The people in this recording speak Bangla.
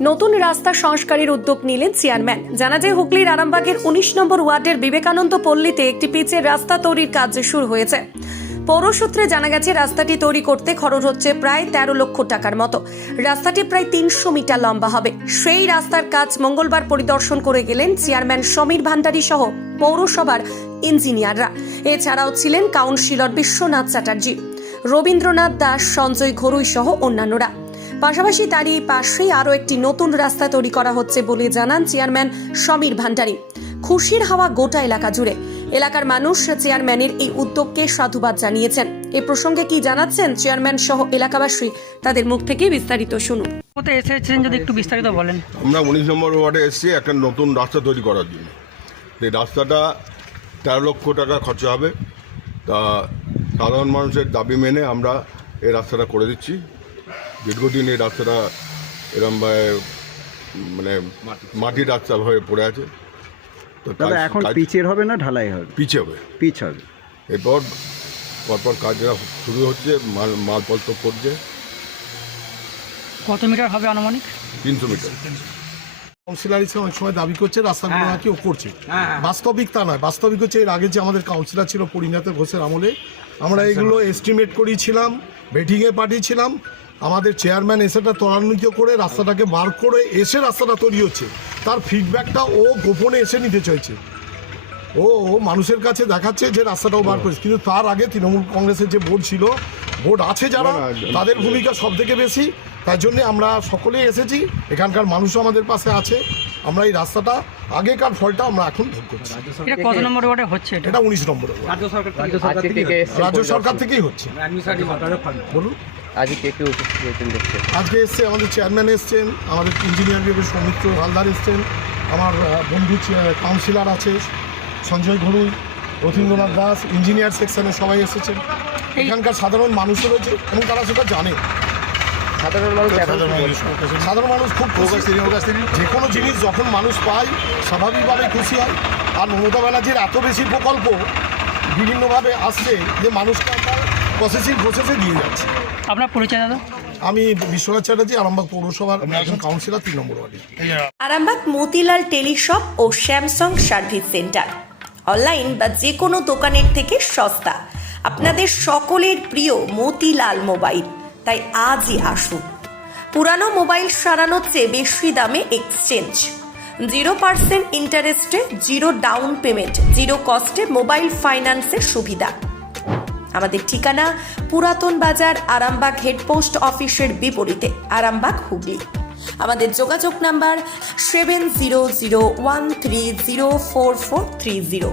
নতুন রাস্তা সংস্কারের উদ্যোগ নিলেন চেয়ারম্যান। জানা যায় হুগলির আরামবাগের 19 নম্বর ওয়ার্ডের বিবেকানন্দ পল্লীতে একটি পিচের রাস্তা তৈরির কাজ শুরু হয়েছে। পৌর সূত্রে জানা গেছে রাস্তাটি তৈরি করতে খরচ হচ্ছে প্রায় 13 লক্ষ টাকার মতো। রাস্তাটি প্রায় 300 মিটার লম্বা হবে। সেই রাস্তার কাজ মঙ্গলবার পরিদর্শন করে গেলেন চেয়ারম্যান সমীর ভান্ডারী সহ পৌরসভার ইঞ্জিনিয়াররা। এছাড়াও ছিলেন কাউন্সিলর বিশ্বনাথ চ্যাটার্জি, রবীন্দ্রনাথ দাস, সঞ্জয় ঘরুই সহ অন্যান্যরা। পাশাপাশি তারই পাশেই আরও একটি নতুন রাস্তা তৈরি করা হচ্ছে বলে জানান চেয়ারম্যান সমীর ভান্ডারী। খুশির হাওয়া গোটা এলাকা জুড়ে। এলাকার মানুষ চেয়ারম্যানের এই উদ্যোগকে সাধুবাদ জানিয়েছেন। এ প্রসঙ্গে কি জানাচ্ছেন চেয়ারম্যান সহ এলাকাবাসী, তাদের মুখ থেকে বিস্তারিত শুনুন। কোথায় এসেছেন যদি একটু বিস্তারিত বলেন। আমরা 19 নম্বর ওয়ার্ডে এসেছি একটা নতুন রাস্তা তৈরি করার জন্য। এই রাস্তাটা 13 লক্ষ টাকা খরচা হবে। তা সাধারণ মানুষের দাবি মেনে আমরা এই রাস্তাটা করে দিচ্ছি। দীর্ঘদিন এই রাস্তাটা এরমভাবে মানে মাটির রাস্তা হয়ে পড়ে আছে। তো তবে এখন পিচের হবে না ঢালাই হবে? পিচ হবে। পিচ হবে। এরপর পরপর কাজটা শুরু হচ্ছে, মালপত্র পড়ছে। কত মিটার হবে আনুমানিক? 300 মিটার। কাউন্সিলর হিসেবে অনেক সময় দাবি করছে রাস্তাগুলো নাকি ও করছে, বাস্তবিক তা নয়। বাস্তবিক হচ্ছে এর আগে যে আমাদের কাউন্সিলর ছিল পরিণত ঘোষের আমলে আমরা এগুলো এস্টিমেট করিয়েছিলাম, ভেটিংয়ে পাঠিয়েছিলাম। আমাদের চেয়ারম্যান এসেটা ত্বরান্বিত করে রাস্তাটাকে বার করে এসে রাস্তাটা তৈরি হচ্ছে। তার ফিডব্যাকটা ও গোপনে এসে নিতে চাইছে। ও মানুষের কাছে দেখাচ্ছে যে রাস্তাটাও বার করেছে, কিন্তু তার আগে তৃণমূল কংগ্রেসের যে বোর্ড ছিল, বোর্ড আছে যারা, তাদের ভূমিকা সব থেকে বেশি। তাই জন্যে আমরা সকলেই এসেছি, এখানকার মানুষও আমাদের পাশে আছে। আমরা এই রাস্তাটা আগেকার ফলটা আমরা এখন ভোগ করছি। এটা কত নম্বর ওয়ার্ডে হচ্ছে? এটা 19 নম্বর রাজ্য সরকার থেকেই হচ্ছে। বলুন, আজকে এসছে আমাদের চেয়ারম্যান এসছেন, আমাদের ইঞ্জিনিয়ার বিভাগের সৌমিত্র হালদার এসছেন, আমার বন্ধু কাউন্সিলর আছে সঞ্জয় ঘরুই, রবীন্দ্রনাথ দাস, ইঞ্জিনিয়ার সেকশনের সবাই এসেছেন। এখানকার সাধারণ মানুষও রয়েছে এবং তারা সেটা জানে। সাধারণ মানুষ খুব খুশি। যে কোনো জিনিস যখন মানুষ পায় স্বাভাবিকভাবে খুশি হয়। আর মমতা ব্যানার্জির এত বেশি প্রকল্প বিভিন্নভাবে আসছে যে মানুষকে আমরা প্রসেসে দিয়ে যাচ্ছে। আপনার পরিচয় দাদা? আমি বিশ্বনাথ চ্যাটার্জি, আরামবাগ পৌরসভার একজন কাউন্সিলর, 3 নম্বর ওয়ার্ডে। আরামবাগ মতিলাল টেলিশপ ও স্যামসাং সার্ভিস সেন্টার, অনলাইন বা যে কোনো দোকানের থেকে সস্তা। আপনাদের সকলের প্রিয় মতিলাল মোবাইল। তাই আজই আসুন। পুরানো মোবাইল সারানোর চেয়ে বেশি দামে এক্সচেঞ্জ, 0% ইন্টারেস্টে, 0 ডাউন পেমেন্ট, 0 কস্টে মোবাইল ফাইন্যান্সের সুবিধা। আমাদের ঠিকানা পুরাতন বাজার, আরামবাগ হেডপোস্ট অফিসের বিপরীতে, আরামবাগ, হুগলি। আমাদের যোগাযোগ নাম্বার 7001304430।